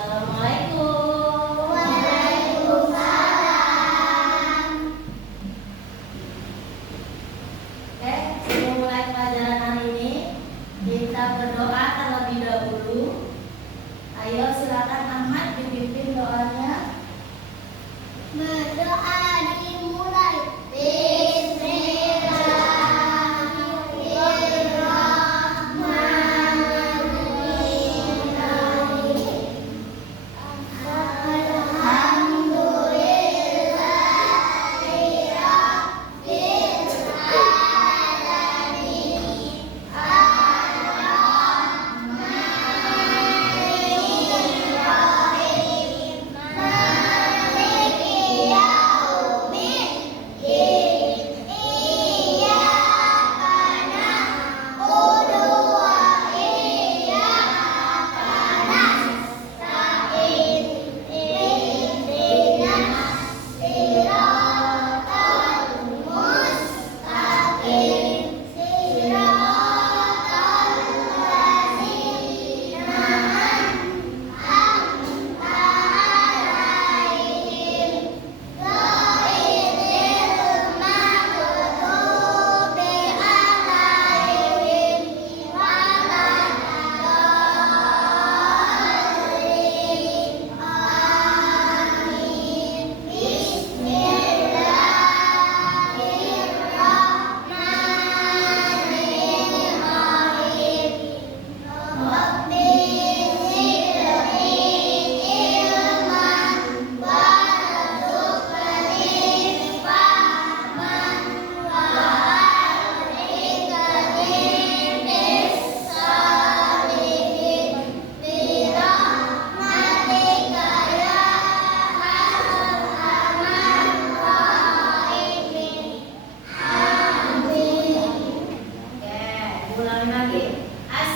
Assalamualaikum. Waalaikumsalam. Oke, sebelum mulai pelajaran hari ini, kita berdoa terlebih dahulu. Ayo silakan Ahmad dipimpin doanya. Berdoa dimulai.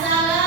Sana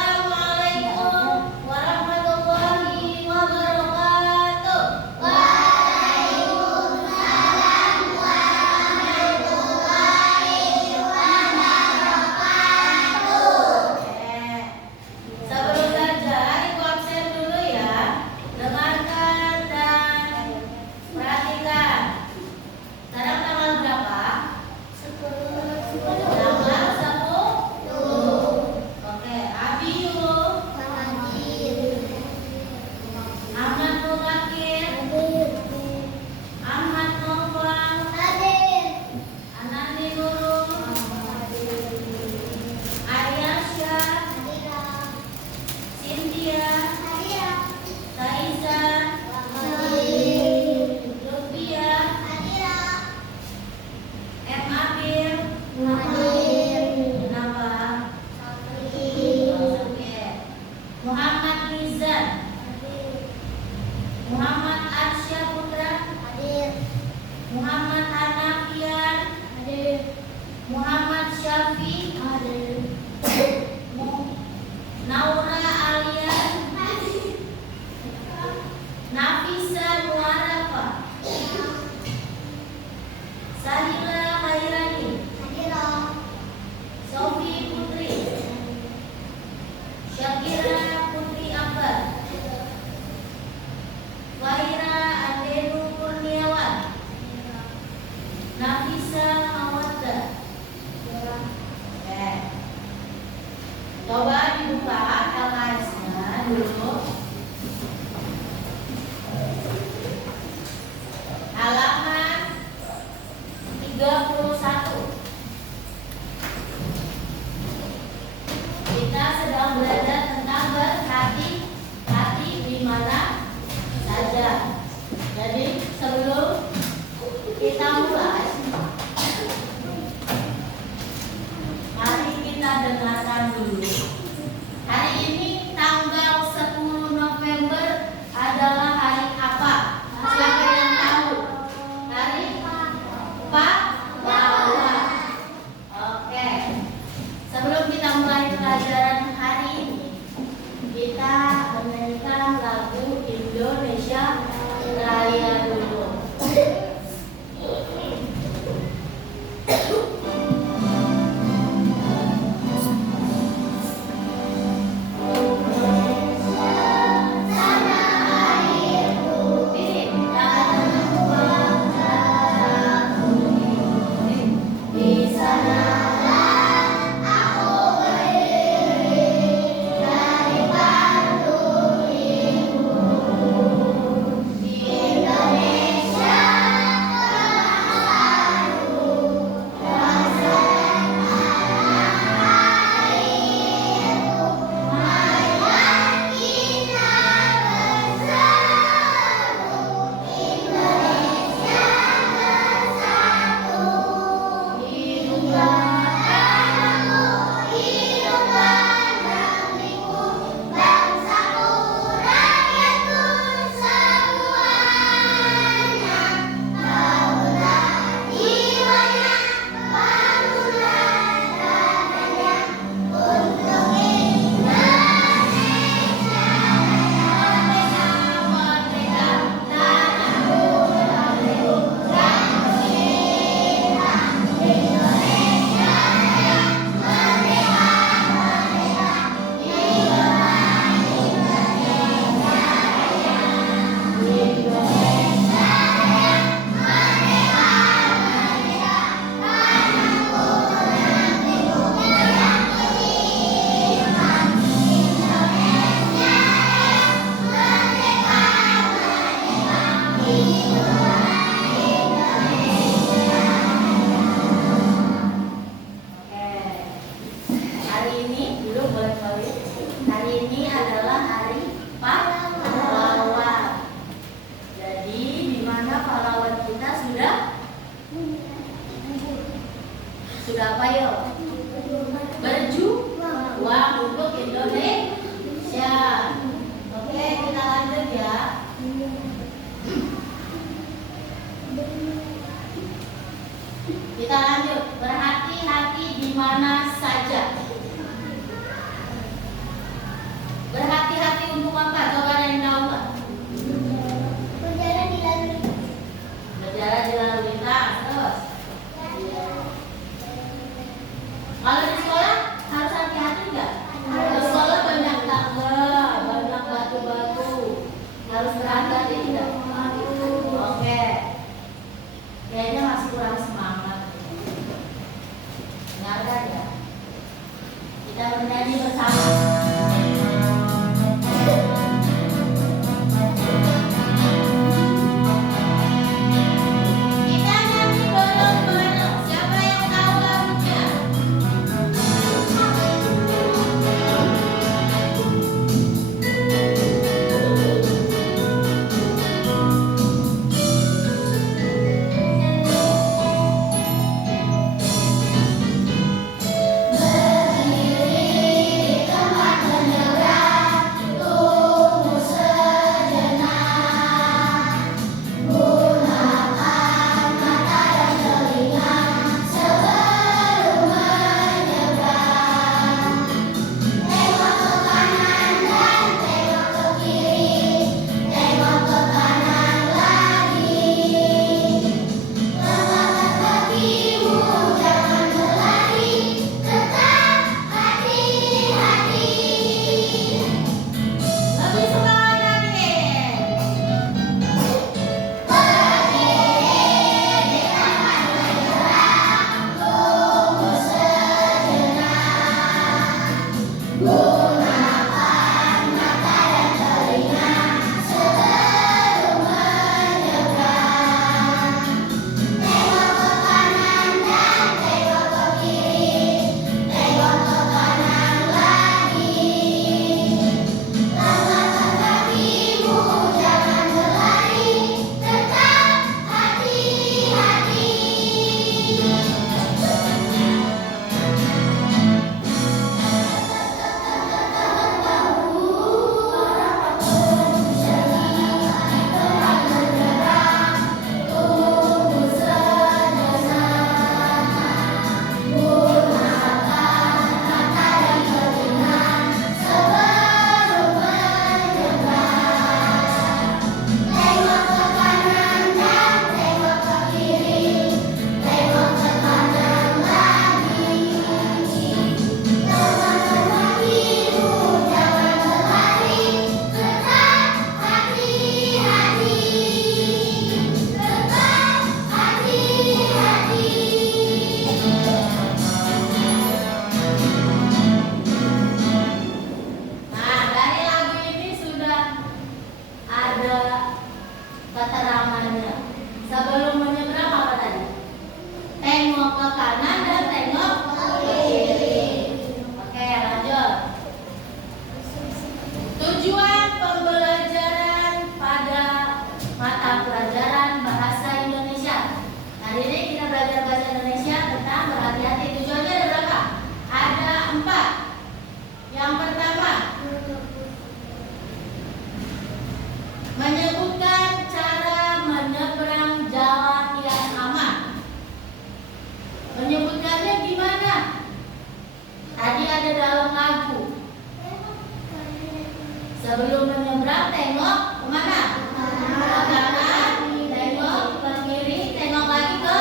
Sebelum menyeberang tengok kemana? Ke kanan, tengok ke kiri, tengok lagi ke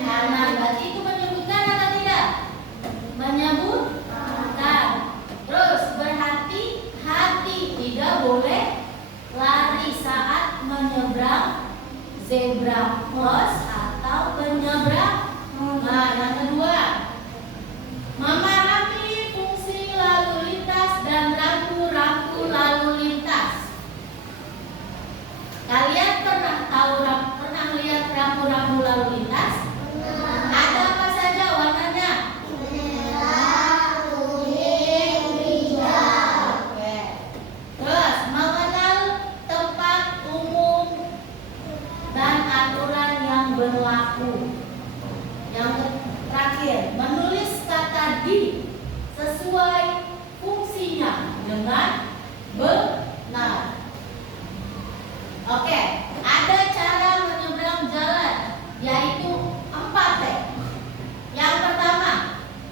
kanan. Berarti itu menyebutkan atau tidak? Menyebutkan. Terus berhati-hati, tidak boleh lari saat menyeberang zebra cross atau penyeberang. Nah, yang kedua, memahami fungsi lalu lintas dan rambu-rambu lalu lintas. Kalian pernah lihat rambu-rambu lalu lintas? Ada apa saja warnanya? Merah, kuning, hijau. Oke. Terus mengenal tempat umum dan aturan yang berlaku. Yang terakhir, menulis kata di sesuai fungsinya dengan benar. Oke, ada cara menyeberang jalan, yaitu 4 T. Yang pertama,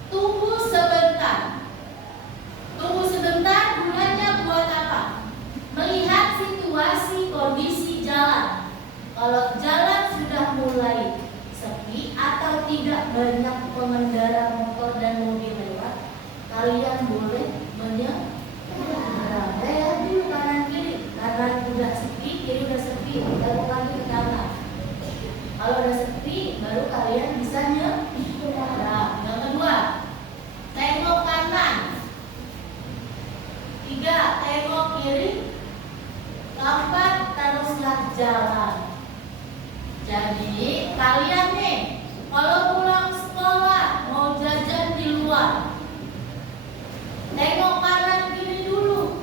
tunggu sebentar. Tunggu sebentar gunanya buat apa? Melihat situasi kondisi jalan. Kalau jalan sudah mulai sepi atau tidak banyak pengendara motor dan mobil lewat, kalian boleh menyeberang. Lihat dulu kanan kiri, kanan udah sepi, kiri udah sepi, belok lagi ke kanan. Kalau udah sepi, baru kalian bisa nyeberang. Yang kedua, tengok kanan. 3, tengok kiri. 4, teruslah jalan. Jadi kalian nih, kalau pulang sekolah mau jajan di luar, tengok kanan kiri dulu,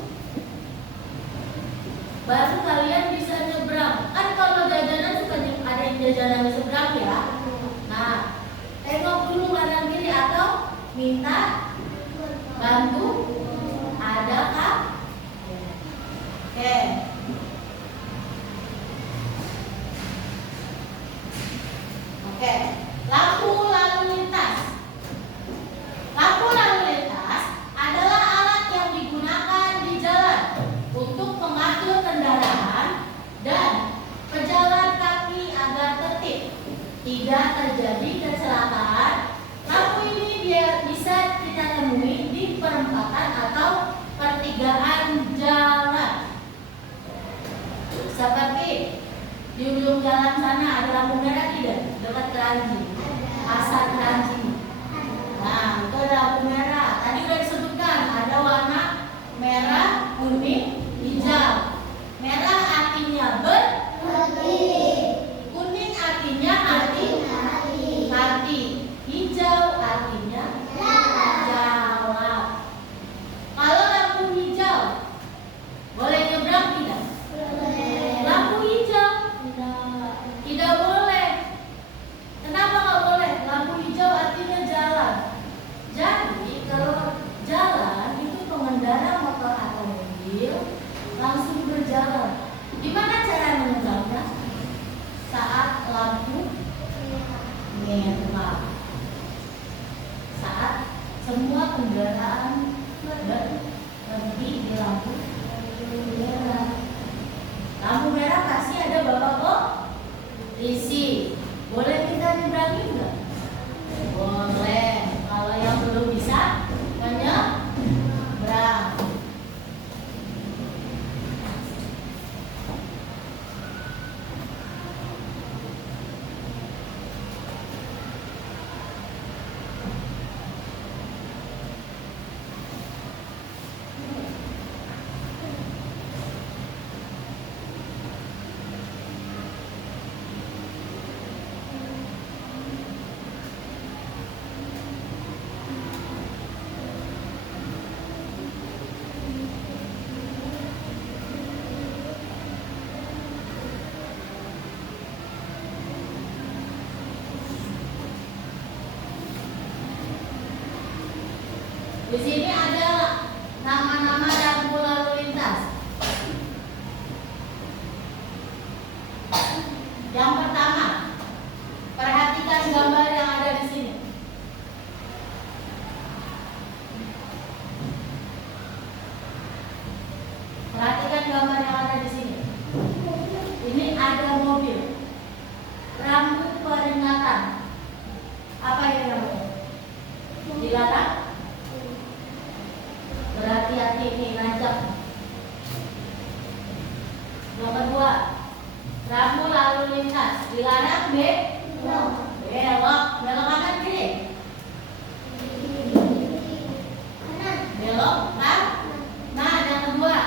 baru kalian bisa nyebrang. Kan kalau jajanan suka ada yang jajanan di seberang ya. Nah, tengok dulu kanan kiri atau minta bantu. Adakah? Oke. Oke, lampu lalu lintas. Lampu lalu lintas adalah alat yang digunakan di jalan untuk mengatur kendaraan dan pejalan kaki agar tertib, tidak terjadi kecelakaan. Lampu ini bisa kita temui di perempatan atau pertigaan jalan. Seperti di ujung jalan sana ada lampu merah tidak? Dekat Keranji, pasar Keranji. Nah, itu ada lampu merah. Tadi udah disebutkan ada warna merah, kuning, hijau. Merah artinya berhenti. Kuning artinya hati. Hijau artinya jalan. Kalau lampu hijau, boleh nyebrang tidak? Lampu hijau tidak boleh. Kenapa nggak boleh? Lampu hijau artinya jalan. Jadi kalau jalan itu pengendara motor atau mobil langsung berjalan. Gimana cara menyeberangnya? Saat lampu merah. Saat semua kendaraan berhenti di lampu merah. Lampu merah pasti ada bapak polisi. Boleh kita nyebrangin enggak? Boleh. Kalau yang belum bisa menyeberang. mobil. Rambu peringatan. Apa yang namanya? Dilarang? Berhati-hati nih, nanjak. Yang kedua, rambu lalu lintas. Dilarang belok. Belok kanan kiri. Belok kan? Nah, yang kedua,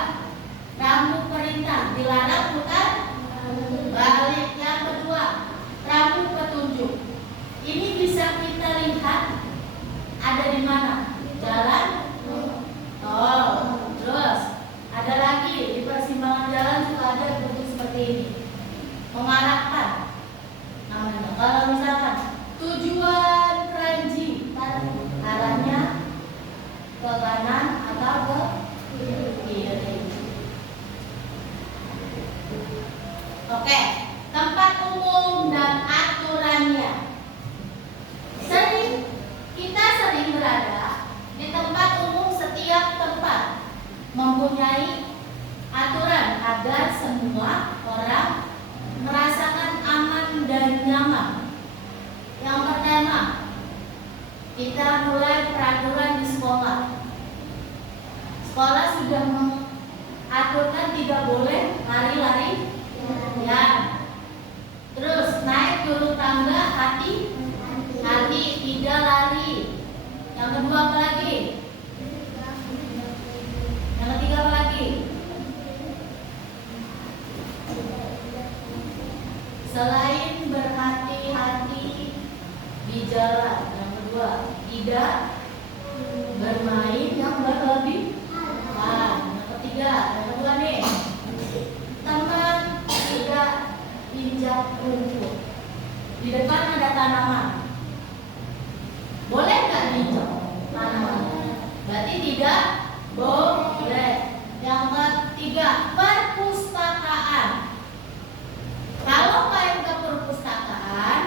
rambu perintah. Dilarang putar balik. Yang kedua, rambu petunjuk. Ini bisa kita lihat ada di mana? Jalan tol. Terus ada lagi di persimpangan jalan juga ada bentuk seperti ini, mengarahkan namanya. Kalau misalkan tujuan keranji, arahnya ke kanan atau ke kiri. Oke, tempat umum dan aturannya. Kita sering berada di tempat umum. Setiap tempat mempunyai aturan agar semua orang merasakan aman dan nyaman. Yang pertama, kita mulai peraturan di sekolah. Sekolah sudah mengaturkan tidak boleh lari-lari. Ya. Terus naik turun tangga hati-hati, tidak lari. Yang kedua apa lagi? Yang ketiga apa lagi? Selain berhati-hati di jalan, yang kedua tidak bermain yang berlebih. Yang ketiga, yang kedua nih, teman tidak injak rumput. Di depan ada tanaman, boleh nggak diinjak tanaman? Berarti tidak boleh. Yang ketiga, perpustakaan. Kalau main ke perpustakaan,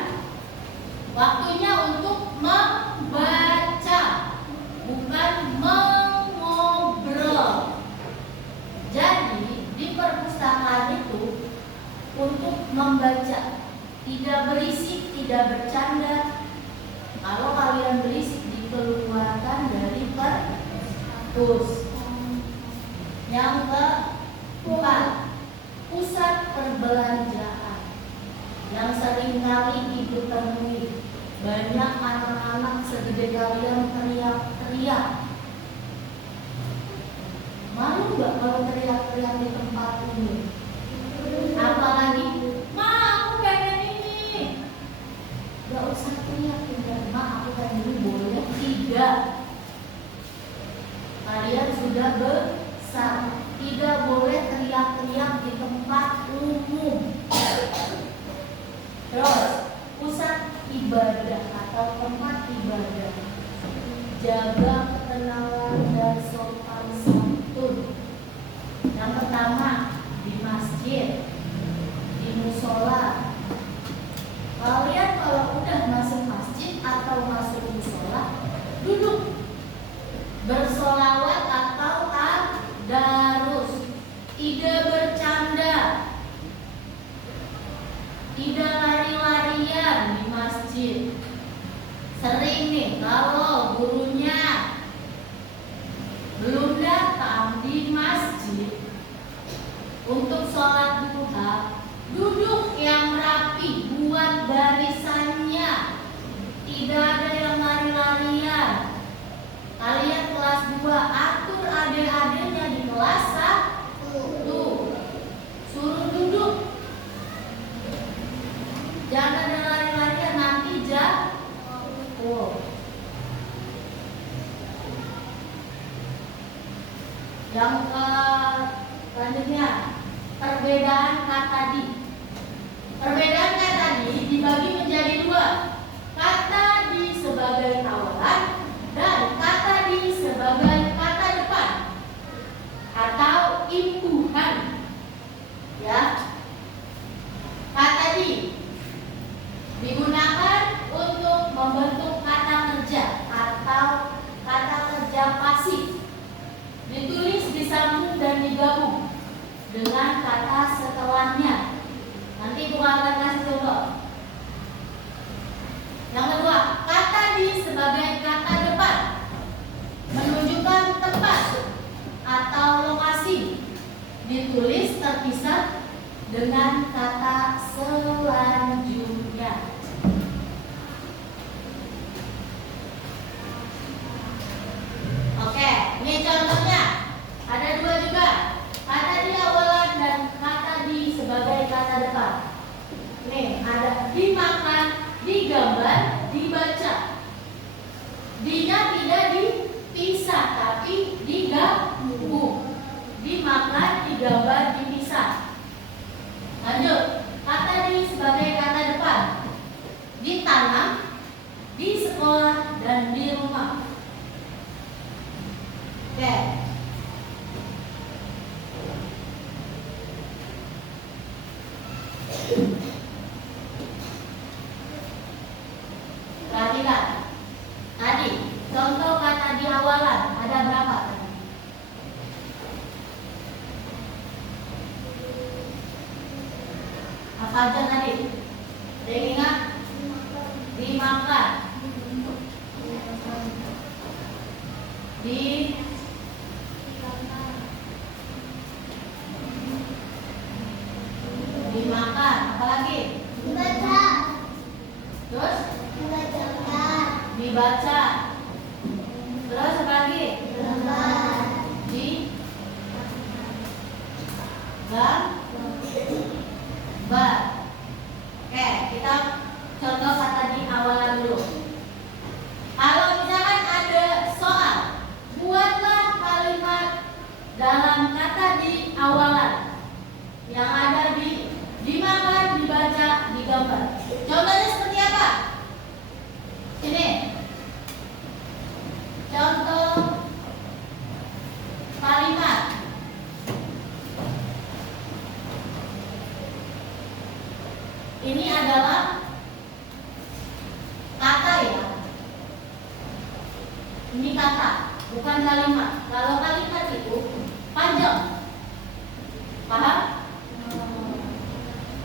waktunya untuk membaca, bukan mengobrol. Jadi di perpustakaan itu untuk membaca, tidak berisik, tidak bercanda. Kalau kalian berisik, dikeluarkan dari perpus. Yang keempat, pusat perbelanjaan yang sering kali ditemui. Banyak anak-anak segede kalian teriak-teriak. Malu nggak kalau teriak-teriak di tempat ini? Apalagi, ma aku pengen ini. Gak usah teriak, ma aku pengen ini, boleh tidak? Kalian sudah besar, tidak boleh teriak-teriak di tempat umum. Terus, pusat ibadah atau tempat ibadah, jaga ketenangan dan sopan santun. Yang pertama, di masjid, di musola. Kalian kalau udah masuk masjid atau masuk musola, duduk bersolawat atau tadarus, tidak bercanda, tidak lari-larian di masjid. Sering nih kalau gurunya belum datang di masjid untuk sholat duha, duduk yang rapi, buat barisannya, tidak ada yang lari-larian. Kalian kelas 2, atur adik-adiknya di kelas 1, suruh duduk. Jangan ada lari-larian, nanti jatuh. Yang selanjutnya, perbedaan kata di. Perbedaan kata di dibagi menjadi 2. Kata di sebagai tawaran dan kata di sebagai kata depan atau imbuhan. Ya. Kata di digunakan untuk membentuk kata kerja atau kata kerja pasif. Ditulis, disambung dan digabung dengan kata setelahnya. Nanti bukan ditulis terpisah dengan kata selanjutnya. Oke, ini contohnya. Ada dua juga. Kata di awalan dan kata di sebagai kata depan. Nih, ada dimakan, digambar, dibaca. Dinya tidak dipisah, tapi digabung. Dimakan, digambar, dipisah. Lanjut, kata di sebagai kata depan. Ditanam, di sekolah, dan di rumah. Oke. Perhatikan. Tadi, contoh kata di awalan ada berapa tadi? Apa aja tadi? Ada yang ingat? Dimakan, dimakan, apalagi? Dibaca. Terus Dibacakan. dibaca. Terus apa lagi? Gambar. Di gambar. Oke, kita contoh kata di awalan dulu. Kalau misalkan ada soal, buatlah kalimat dalam kata di awalan yang ada di dimakan, dibaca, digambar. Contohnya seperti apa? Ini contoh kalimat. Ini adalah kata ya. Ini kata, bukan kalimat. Kalau kalimat itu panjang. Paham?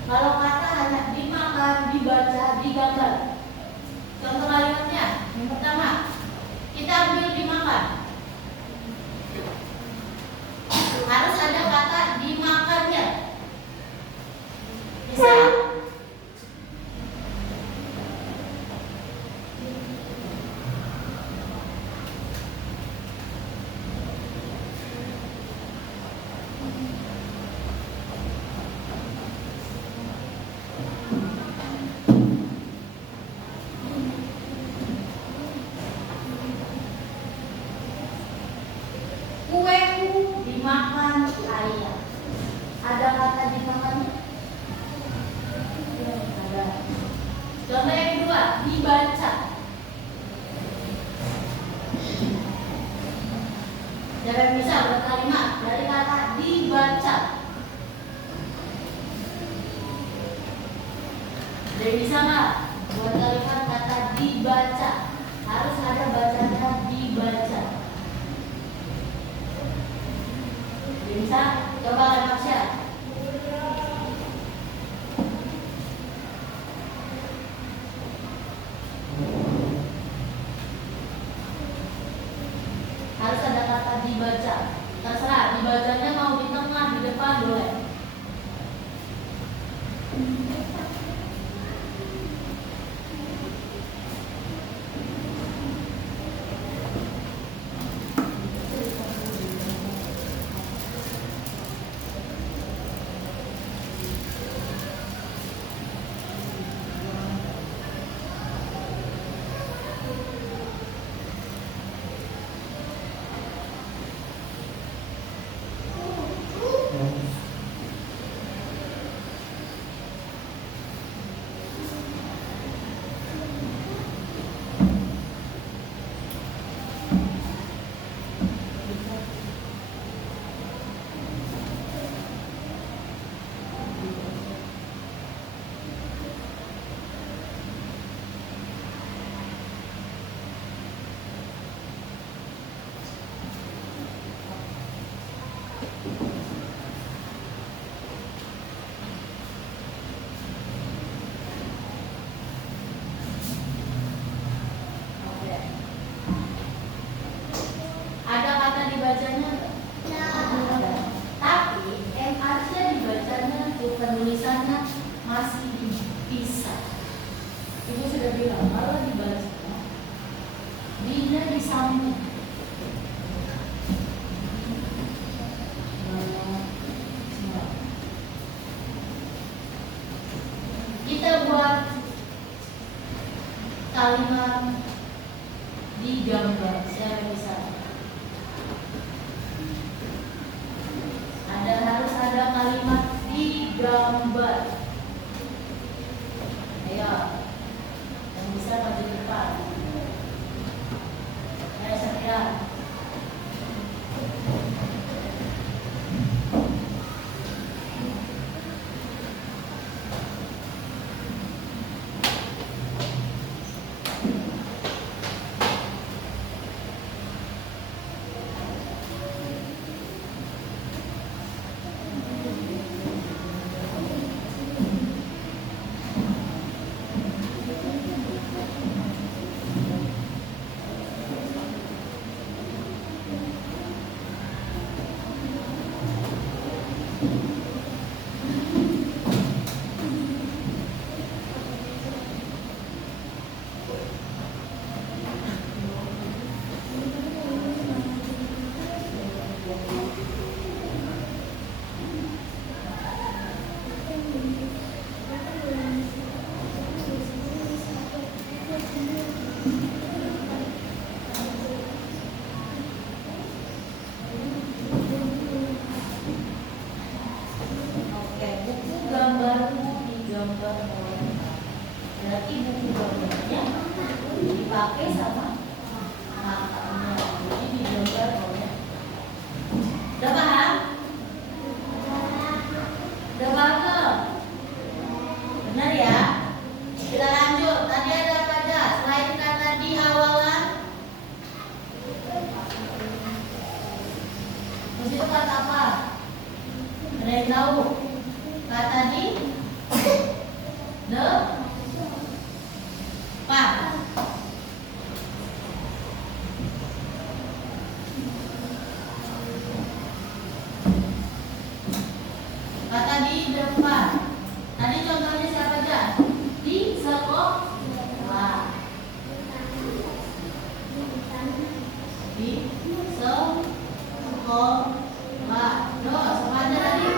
Kalau kata hanya dimakan, dibaca, digambar. Contoh kalimatnya, yang pertama, kita ambil dimakan. Harus ada kata dimakannya. Bisa? Kueku dimakan ayam. Ada kata dimakannya? Ada. Contoh yang kedua, dibaca. Jangan bisa berkalimat dari kata dibaca. Jadi bisa nggak buat kalimat kata dibaca? Harus ada bacanya dibaca. Bisa? Coba kalimat siapa? Harus ada kata dibaca. Terserah, dibacanya mau di tengah, di depan boleh. bilang kalau dibaca Bina disambung. Kita buat kalimat digambar. Siapa bisa? Harus ada kalimat digambar. Ayo, yang bisa maju depan. Ayo Satria. Berarti buku gambarnya dipakai sama matanya, jadi digambar oleh. Udah paham? Udah paham tuh? Benar ya? Kita lanjut. Tadi ada apa aja? Selain kata di awalan, terus itu kata apa? Ada yang tahu? Kata di depan. Kata di depan. Tadi contohnya siapa aja? Di sekolah. Di sekolah. Doa sama aja tadi.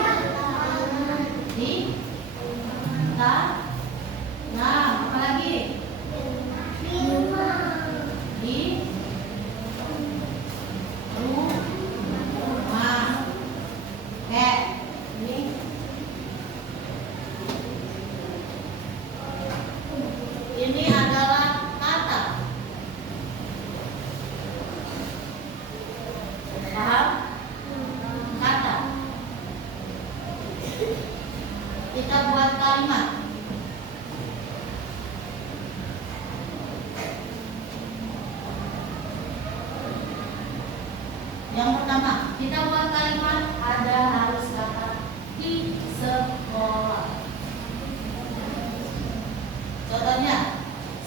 Di nah, apa lagi? Di rumah. Ini adalah kata. Paham? Kata. Kita buat kalimat. Yang pertama, kita buat kalimat ada harus kata di sekolah. Contohnya,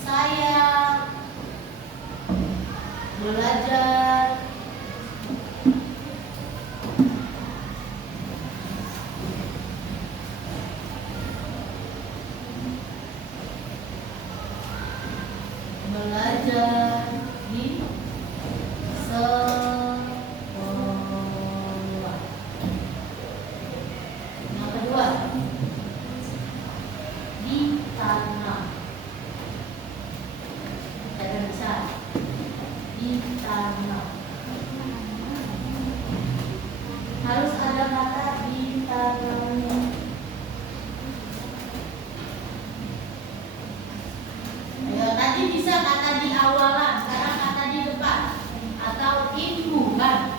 saya belajar di sekolah. Yang kedua, di tanah. Ada bisa di tanah. Harus ada kata di tanahnya. Ayo, tadi bisa kata di awalan, sekarang kata di depan atau ibu kan?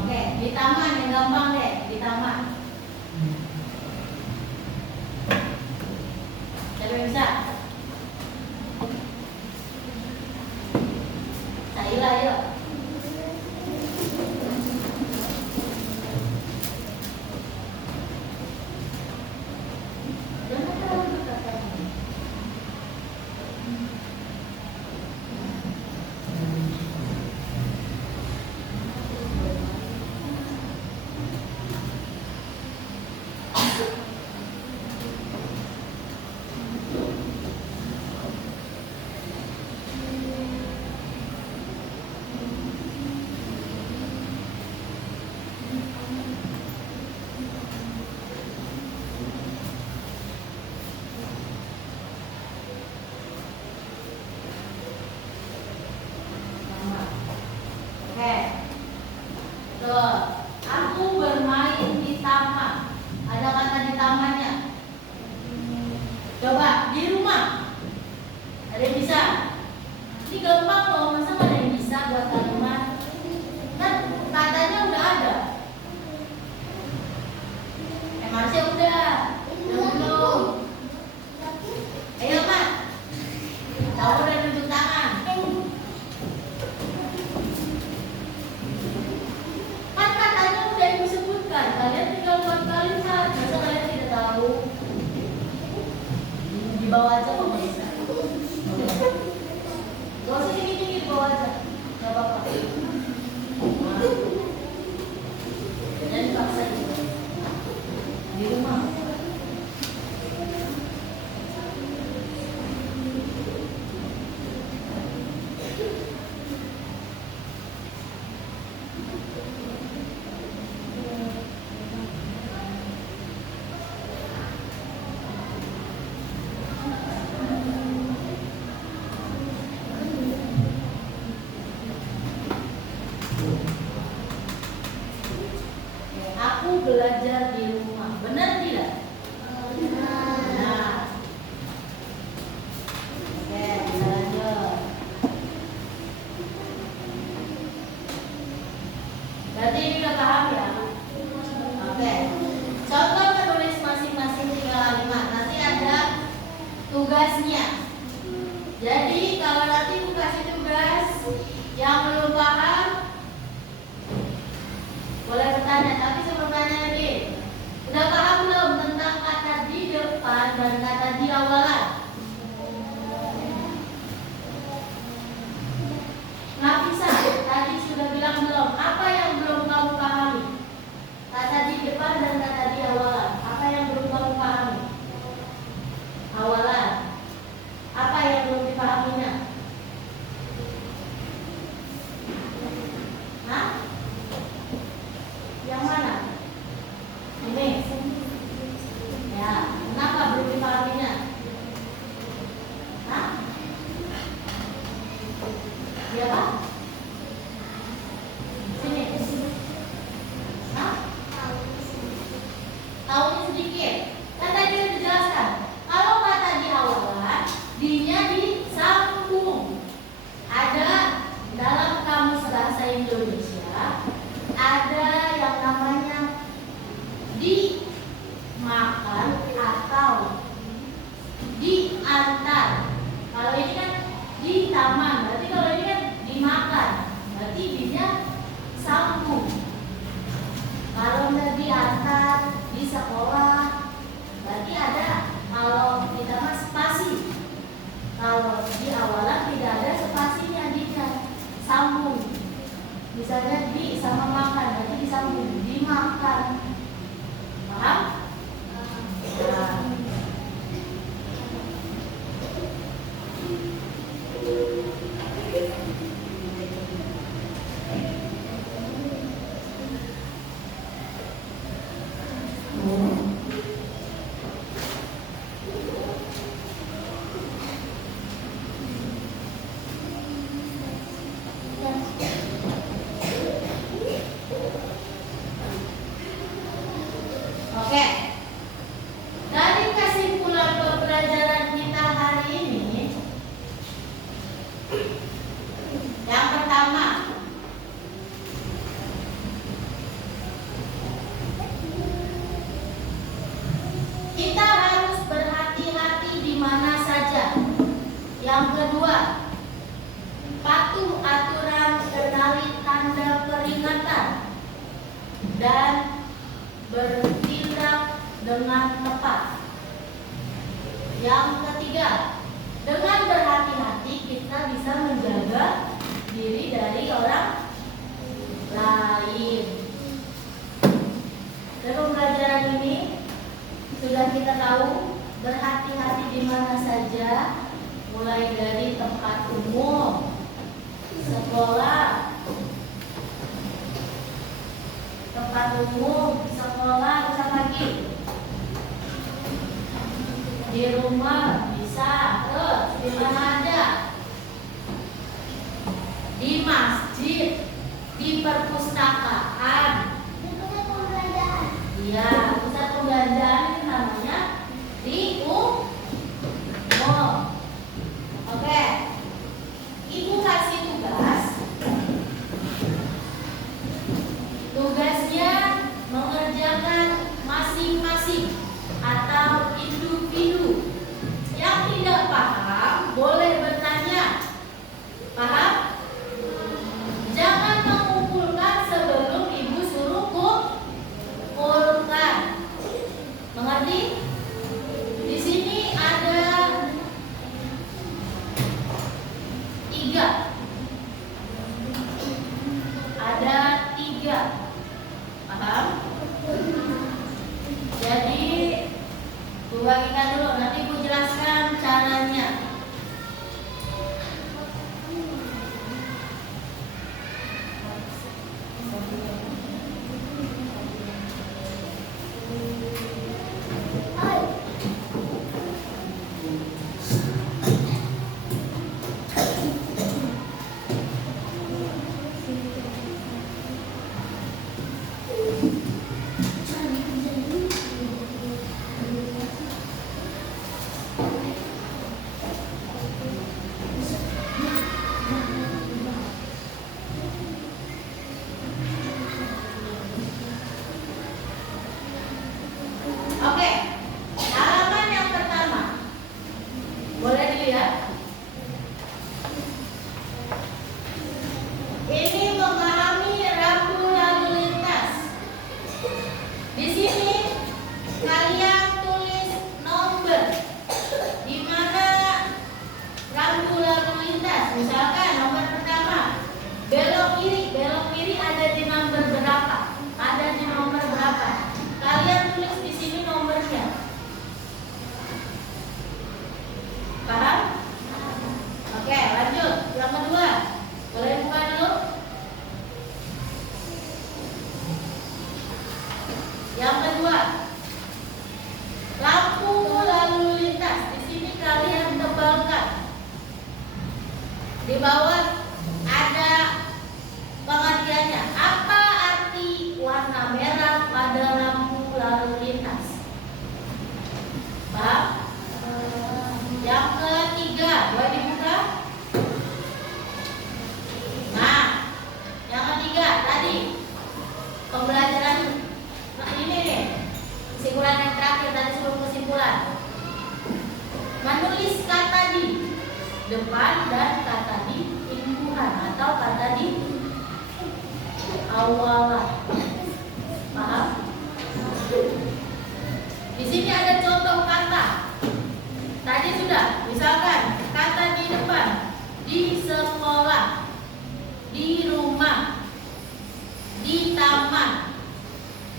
Oke, di taman yang gampang deh, di taman. Siapa yang bisa? Saila, yuk. Tuh, aku bermain di taman. Ada kata di tamannya. Coba di rumah. Ada yang bisa? Ini gampang loh, masa nggak ada yang bisa buat kalimat? Kan katanya udah ada. Harusnya udah belum. Ayo Mak, tahu udah tunjuk tangan. Kan katanya udah yang disebutkan. Kalian tinggal buat kalimat. Masa kalian tidak tahu? Di bawah aja kok bisa. Gak usah tinggi-tinggi, di bawah aja. Gak apa-apa. Nah. Dan dipaksa gitu. Di rumah. Aku belajar di rumah. Benar tidak? Benar. Oke, kita lanjut. Berarti ini udah paham ya? Oke. Contoh menulis masing-masing 3 kalimat. Nanti ada tugasnya. Jadi kalau nanti aku kasih tugas yang belum paham, boleh bertanya. Tapi sebelum tanya lagi, udah paham belum tentang kata di depan dan kata di awalan? Nafisa, tadi sudah bilang belum. Apa yang belum kamu pahami? Kata di depan dan kata di awalan. Apa yang belum kamu pahami? Awalan. Apa yang belum dipahaminya? Hah? Yang mana? Ini. Ya, kenapa belum dipahaminya? Hah? Ya Pak? Sini. Hah? Tahunya sedikit. Kan tadi udah dijelaskan. Kalau kata di awalan, dinya disambung. Ada dalam kamus bahasa Indonesia, ada yang namanya dimakan atau diantar. Kalau ini kan di taman, berarti kalau ini kan dimakan, berarti dinya sambung. Kalau udah diantar di sekolah, berarti ada. Kalau di taman spasi. Kalau di awalan tidak ada spasinya, dinya sambung. Misalnya di sama makan, berarti disambung, dimakan. Paham? Nah. Oke. Dari kesimpulan pembelajaran kita hari ini, yang pertama, kita harus berhati-hati di mana saja. Yang kedua, patuh aturan, kenali tanda peringatan, dan bertindak dengan tepat. Yang ketiga, dengan berhati-hati kita bisa menjaga diri dari orang lain. Dari pembelajaran ini sudah kita tahu berhati-hati di mana saja, mulai dari tempat umum, sekolah, tempat umum, sekolah, bisa lagi di rumah bisa, terus di mana aja, di masjid, di perpustakaan, Ya, pusat pembelajaran itu namanya di mall. Oke. Ibu kasih tugas. Tugasnya mengerjakan masing-masing atau individu. Yang tidak paham boleh bertanya. Paham? Jangan mengumpulkan sebelum ibu suruh kumpulkan. Mengerti? Di sini ada 3. Ada 3. Paham? Jadi bagikan dulu, nanti ibu jelaskan caranya. Oke, halaman yang pertama boleh dilihat. Ini memahami rambu lalu lintas. Di sini kalian tulis nomor di mana rambu lalu lintas. Misalkan nomor pertama belok kiri ada di nomor berapa? Ada di nomor berapa? Kalian tulis di sini nomornya. Paham? Oke, lanjut. Yang kedua, boleh buka dulu. Yang kedua, lampu lalu lintas. Di sini kalian tebalkan. Di bawah ada pengertiannya. Apa arti warna merah pada lampu lalu lintas? Paham? Yang ketiga, boleh dibuka? Nah, yang ketiga tadi pembelajaran. Nah, ini nih kesimpulan yang terakhir tadi sebelum kesimpulan. Menulis kata di depan dan kata di imbuhan atau kata di awalan. Paham? Di sini ada contoh kata. Tadi sudah, misalkan kata di depan, di sekolah, di rumah, di taman.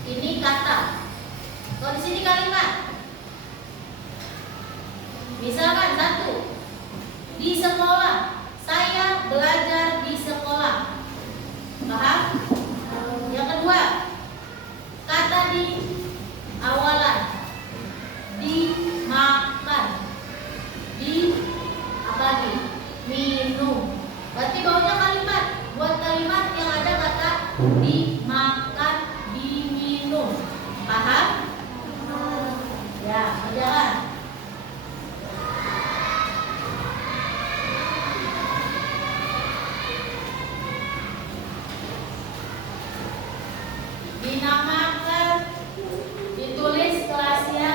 Ini kata. Kalau di sini kalimat. Misalkan 1, di sekolah. Saya belajar di sekolah. Paham? Yang kedua, kata di awalan, dimakan, di apa lagi? Minum. Berarti bawahnya kalimat. Buat kalimat yang ada kata dimakan, diminum. Paham? Ya, kerjakan. Dinamakan, ditulis kelasnya.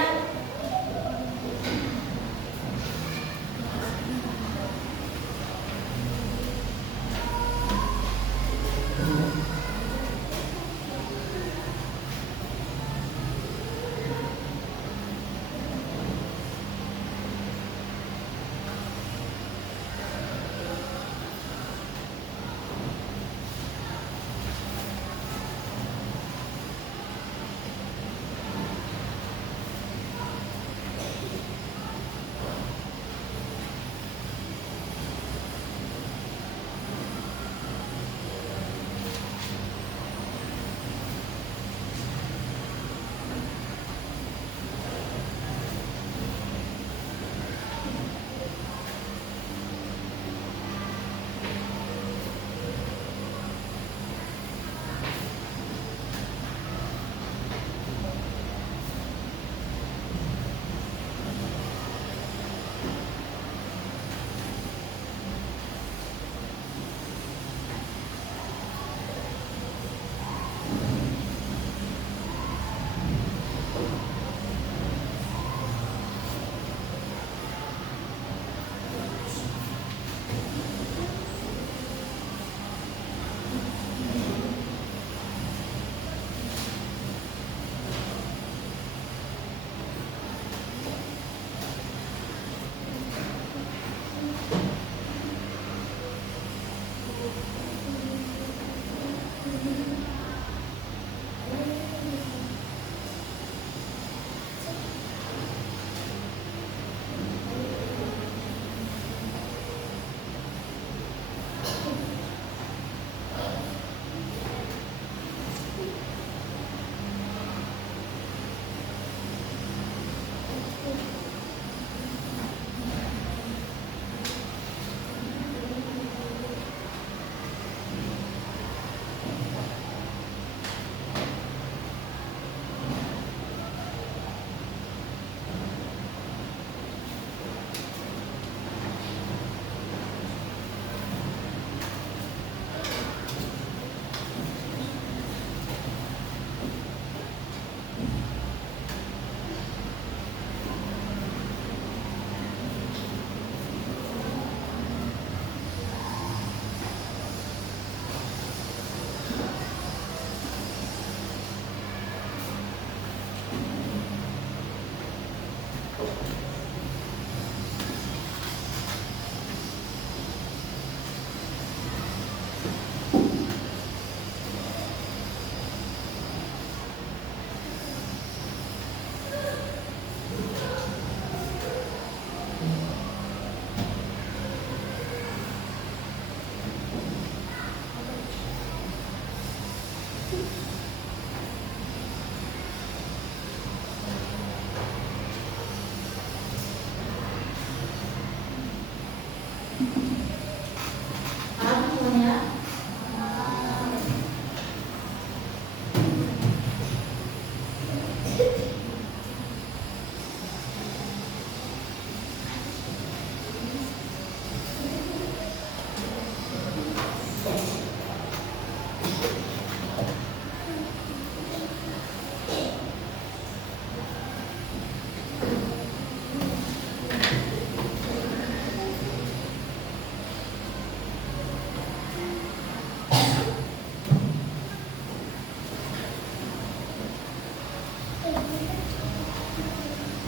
Paham semuanya?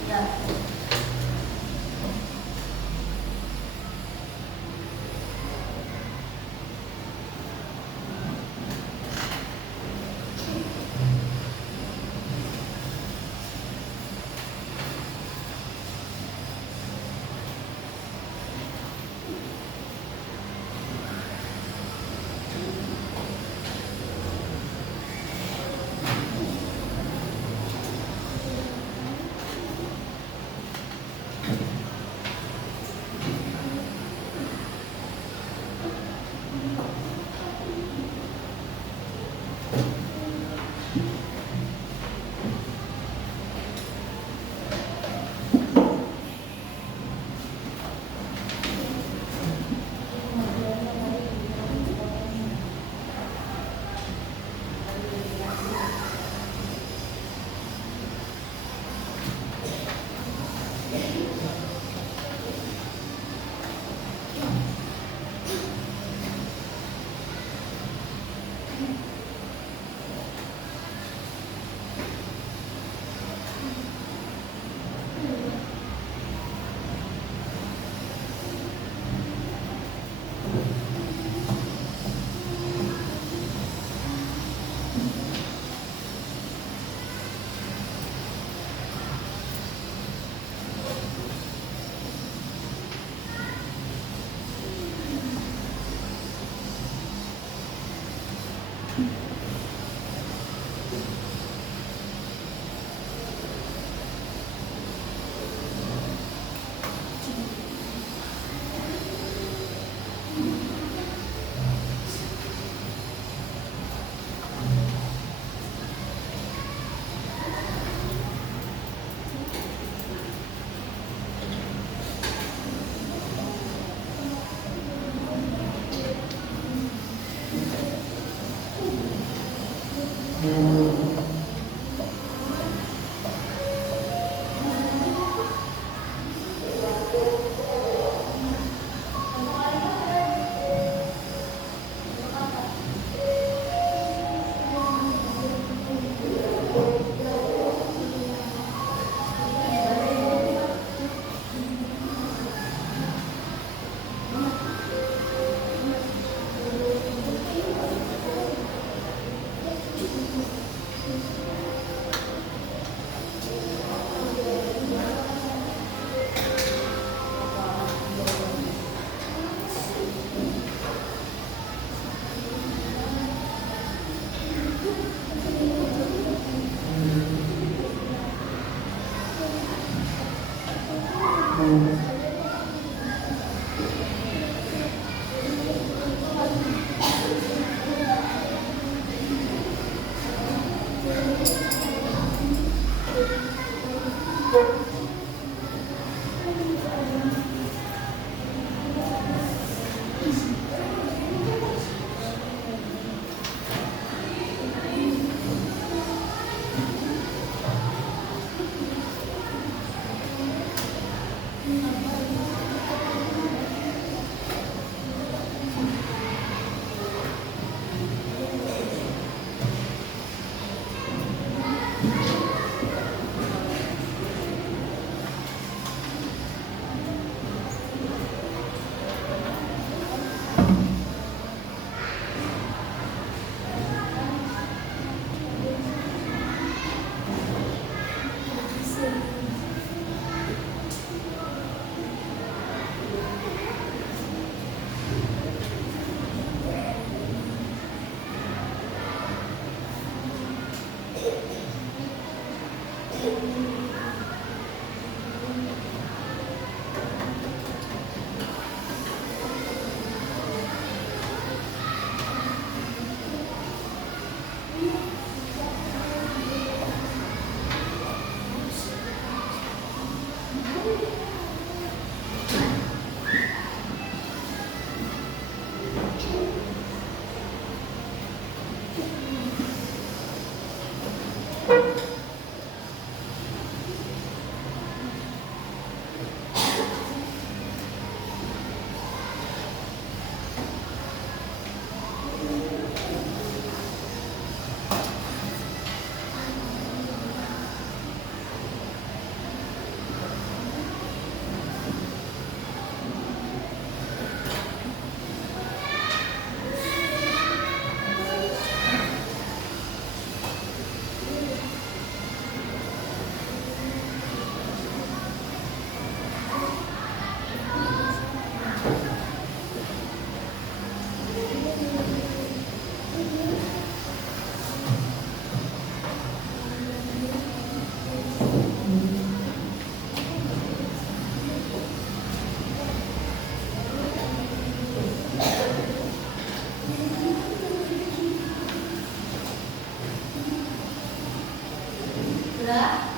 Ya. Sudah?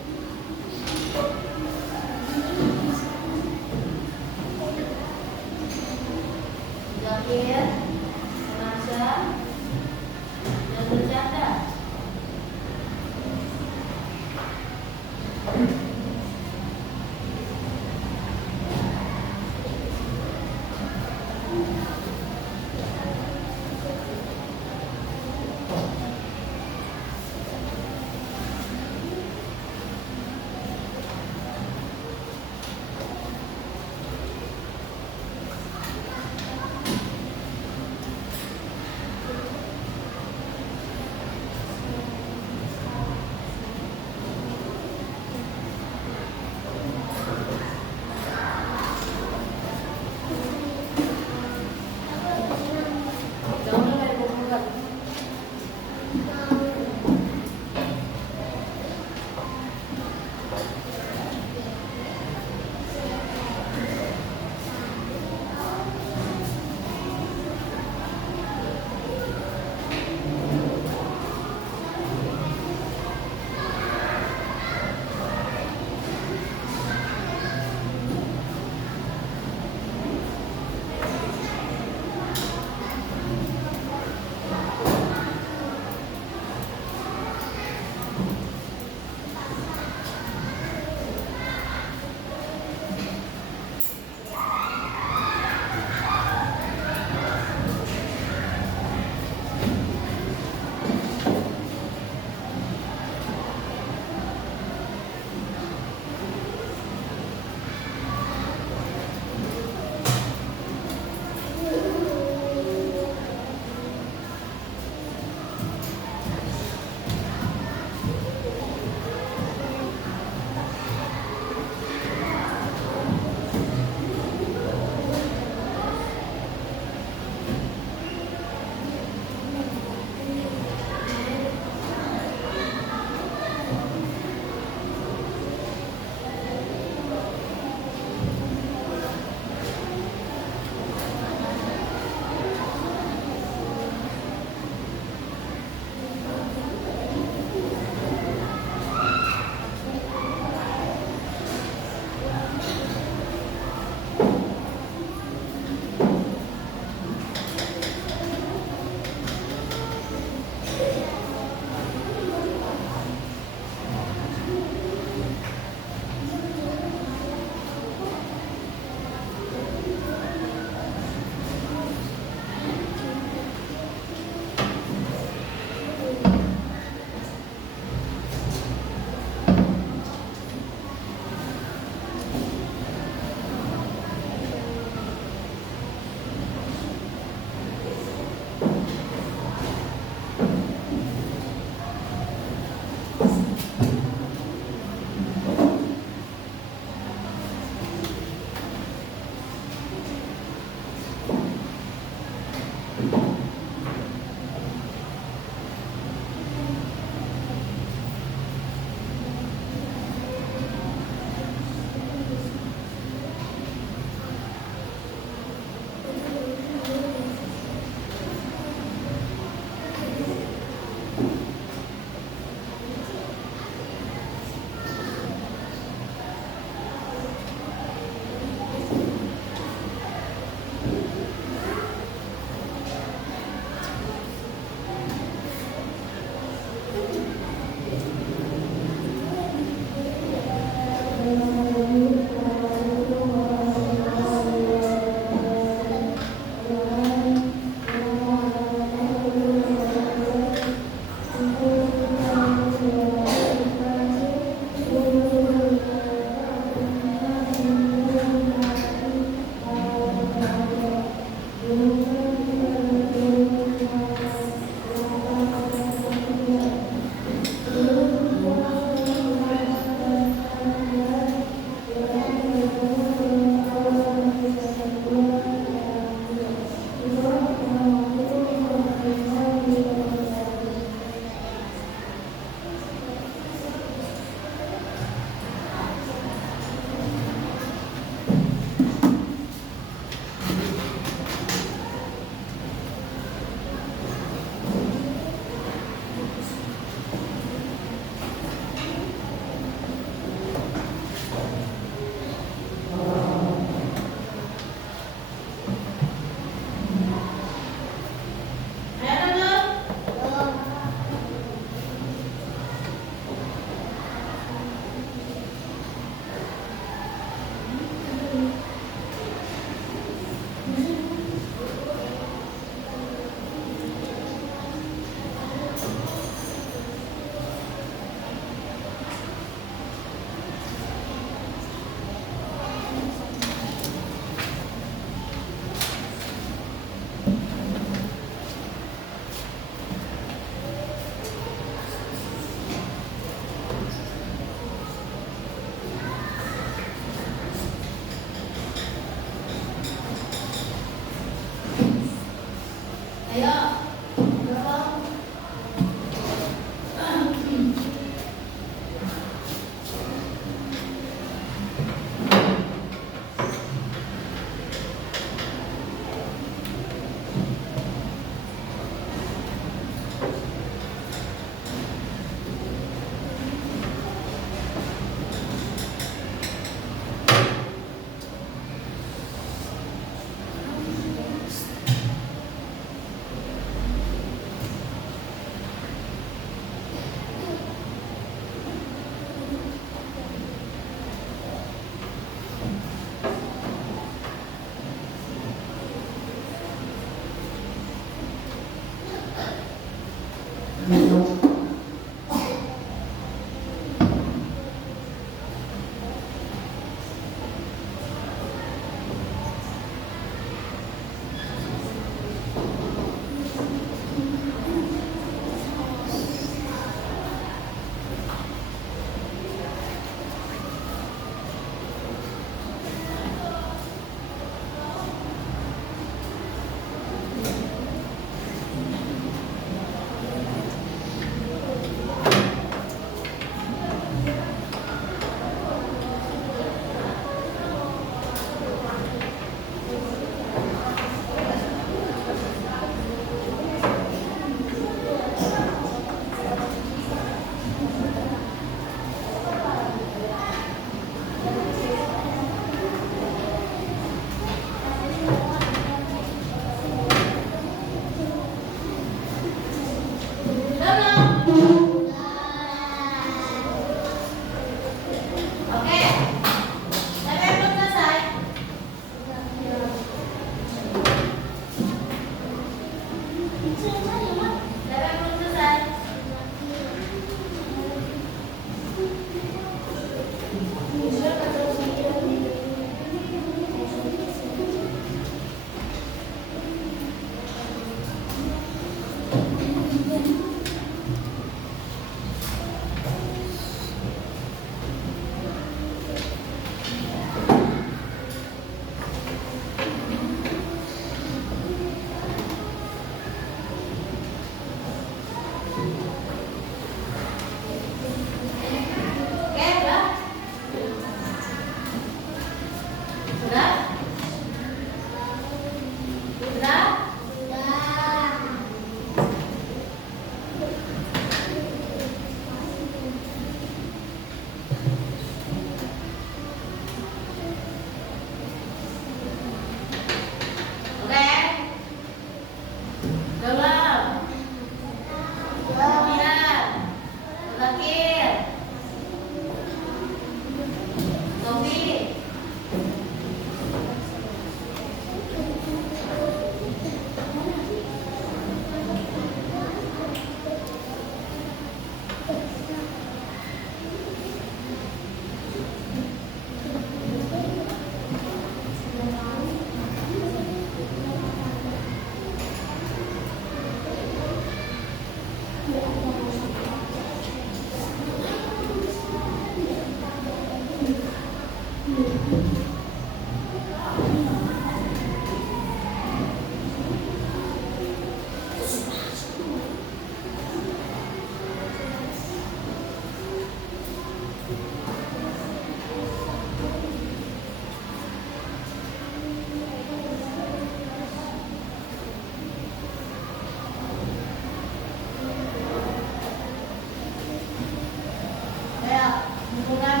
Kumpulkan.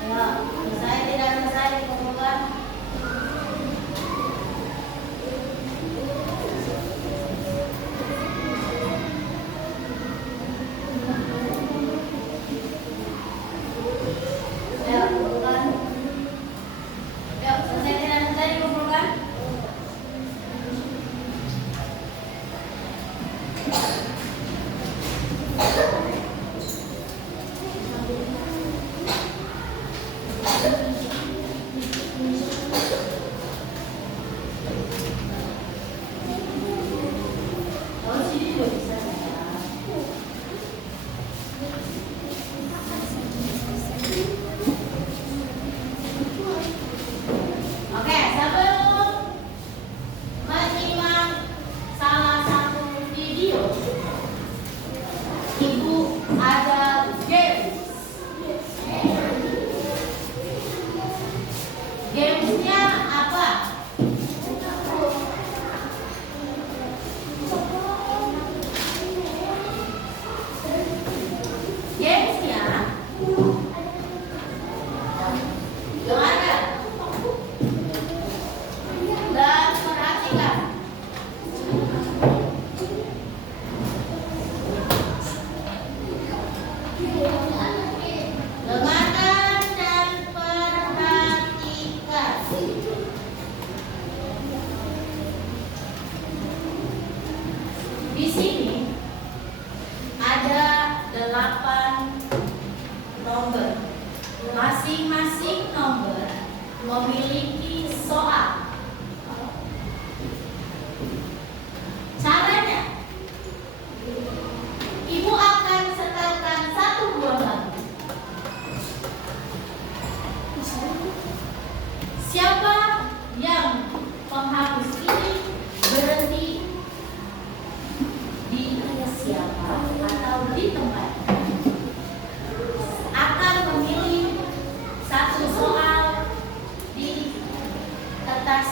Ayo, selesai tidak selesai dikumpulkan. Ayo, kumpulkan. Ayo, selesai tidak selesai dikumpulkan. Oh, sini juga bisa ya. Oke, sebelum menyimak salah satu video, Ibu ada games. Gamesnya apa? Gamesnya dengarkan dan perhatikan. Dengarkan dan perhatikan. Di sini ada 8 nomor. Masing-masing nomor memiliki soal. Caranya, Ibu akan setelkan satu buah lagu. Siapa yang penghapus ini berhenti di siapa atau di tempat akan memilih satu soal di kertas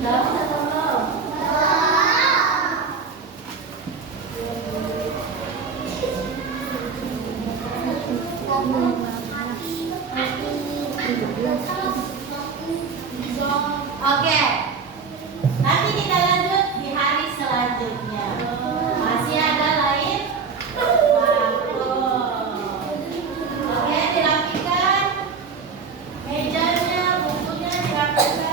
Dapat atau belum? Oke. Nanti kita lanjut di hari selanjutnya. Masih ada lain? Oke, dirapikan. Mejanya, bukunya dirapikan.